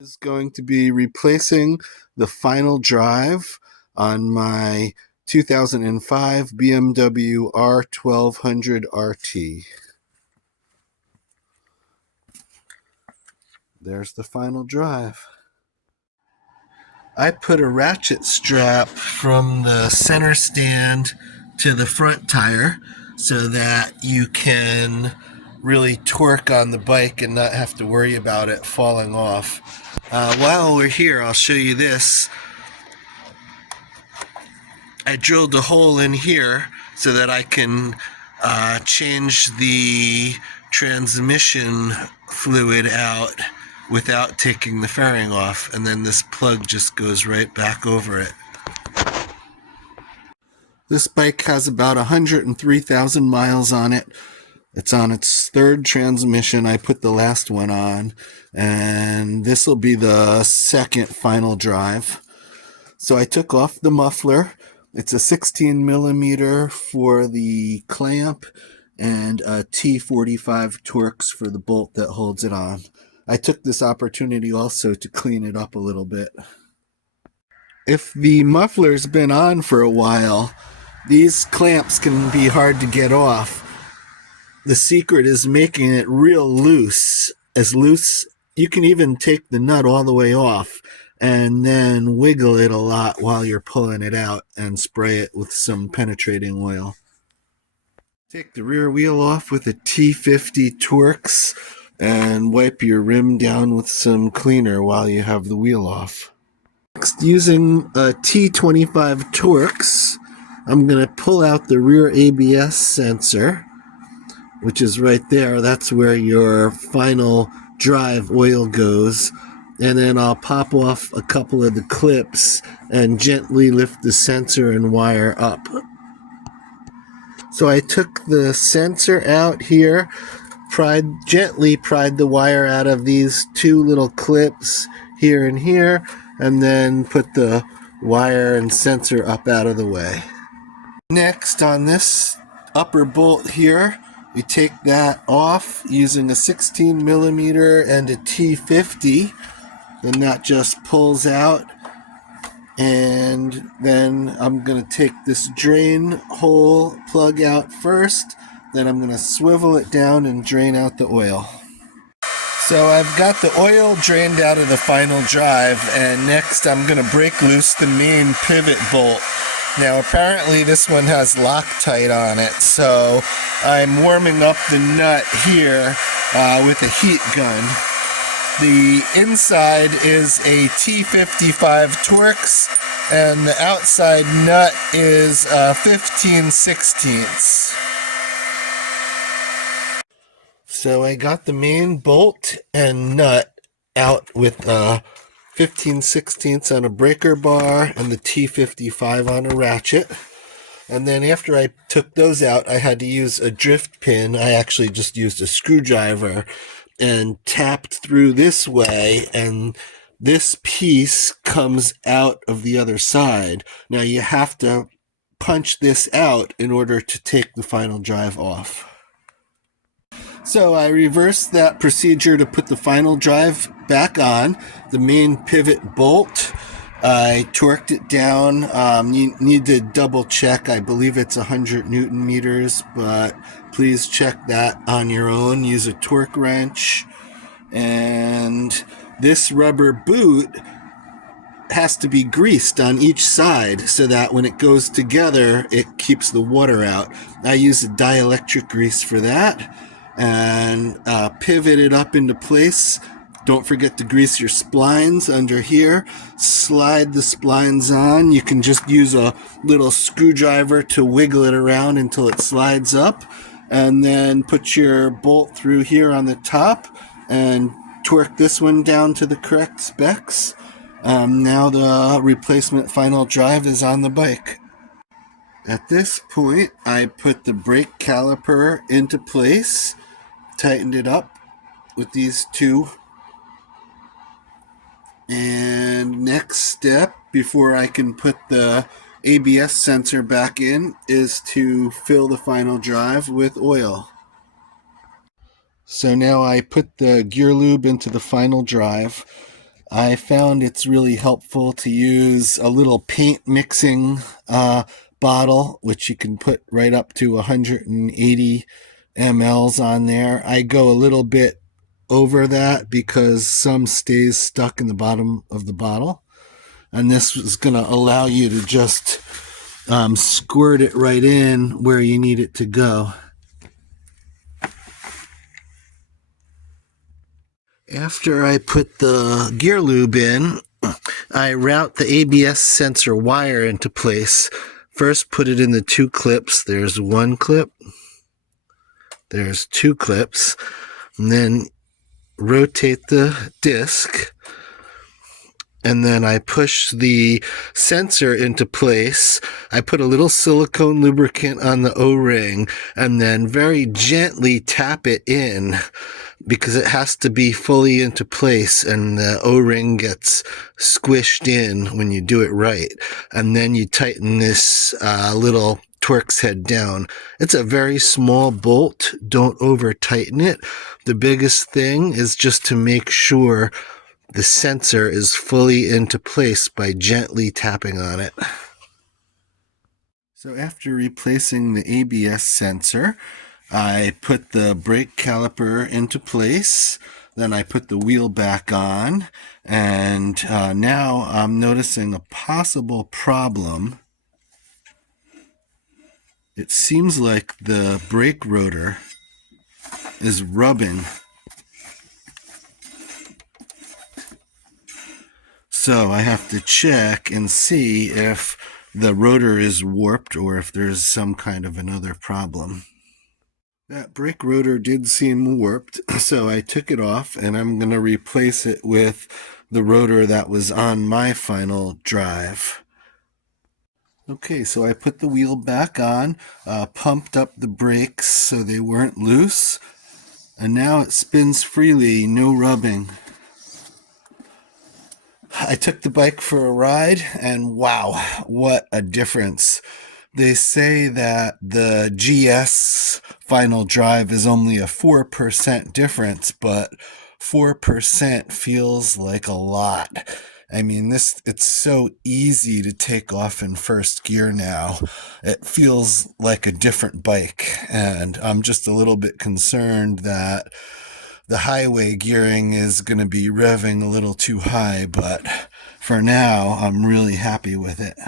Is going to be replacing the final drive on my 2005 BMW R1200RT. There's the final drive. I put a ratchet strap from the center stand to the front tire so that you can really torque on the bike and not have to worry about it falling off. While we're here, I'll show you this. I drilled a hole in here so that I can change the transmission fluid out without taking the fairing off, and then this plug just goes right back over it. This bike has about 103,000 miles on it. It's on its third transmission. I put the last one on, and this will be the second final drive. So I took off the muffler. It's a 16 millimeter for the clamp and a T45 Torx for the bolt that holds it on. I took this opportunity also to clean it up a little bit. If the muffler's been on for a while, these clamps can be hard to get off. The secret is making it real loose. As loose, you can even take the nut all the way off and then wiggle it a lot while you're pulling it out and spray it with some penetrating oil. Take the rear wheel off with a T50 Torx and wipe your rim down with some cleaner while you have the wheel off. Next, using a T25 Torx, I'm going to pull out the rear ABS sensor, which is right there. That's where your final drive oil goes. And then I'll pop off a couple of the clips and gently lift the sensor and wire up. So I took the sensor out here, gently pried the wire out of these two little clips here and here, and then put the wire and sensor up out of the way. Next, on this upper bolt here, we take that off using a 16 millimeter and a T50. Then that just pulls out, and then I'm going to take this drain hole plug out first, then I'm going to swivel it down and drain out the oil. So I've got the oil drained out of the final drive, and next I'm going to break loose the main pivot bolt. Now apparently this one has Loctite on it, so I'm warming up the nut here with a heat gun. The inside is a T55 Torx, and the outside nut is 15/16. So I got the main bolt and nut out with 15/16 on a breaker bar and the T55 on a ratchet. And then after I took those out, I had to use a drift pin. I actually just used a screwdriver and tapped through this way, and this piece comes out of the other side. Now you have to punch this out in order to take the final drive off. So I reversed that procedure to put the final drive back on, the main pivot bolt. I torqued it down. You need to double check. I believe it's 100 Newton meters, but please check that on your own. Use a torque wrench. And this rubber boot has to be greased on each side so that when it goes together, it keeps the water out. I use a dielectric grease for that, and pivot it up into place. Don't forget to grease your splines under here. Slide the splines on. You can just use a little screwdriver to wiggle it around until it slides up. And then put your bolt through here on the top and torque this one down to the correct specs. Now the replacement final drive is on the bike. At this point, I put the brake caliper into place, tightened it up with these two. And next step, before I can put the ABS sensor back in, is to fill the final drive with oil. So now I put the gear lube into the final drive. I found it's really helpful to use a little paint mixing bottle, which you can put right up to 180 mLs on there. I go a little bit over that because some stays stuck in the bottom of the bottle. And this is going to allow you to just squirt it right in where you need it to go. After I put the gear lube in, I route the ABS sensor wire into place. First, put it in the two clips. There's one clip. There's two clips. And then rotate the disc. And then I push the sensor into place. I put a little silicone lubricant on the O-ring and then very gently tap it in because it has to be fully into place and the O-ring gets squished in when you do it right. And then you tighten this little Torx head down. It's a very small bolt. Don't over tighten it. The biggest thing is just to make sure the sensor is fully into place by gently tapping on it. So after replacing the ABS sensor, I put the brake caliper into place. Then I put the wheel back on. And now I'm noticing a possible problem. It seems like the brake rotor is rubbing. So I have to check and see if the rotor is warped or if there's some kind of another problem. That brake rotor did seem warped, so I took it off and I'm going to replace it with the rotor that was on my final drive. Okay, so I put the wheel back on, pumped up the brakes so they weren't loose, and now it spins freely, no rubbing. I took the bike for a ride, and wow, what a difference. They say that the GS final drive is only a 4% difference, but 4% feels like a lot. I mean, it's so easy to take off in first gear now. It feels like a different bike, and I'm just a little bit concerned that the highway gearing is going to be revving a little too high, but for now, I'm really happy with it.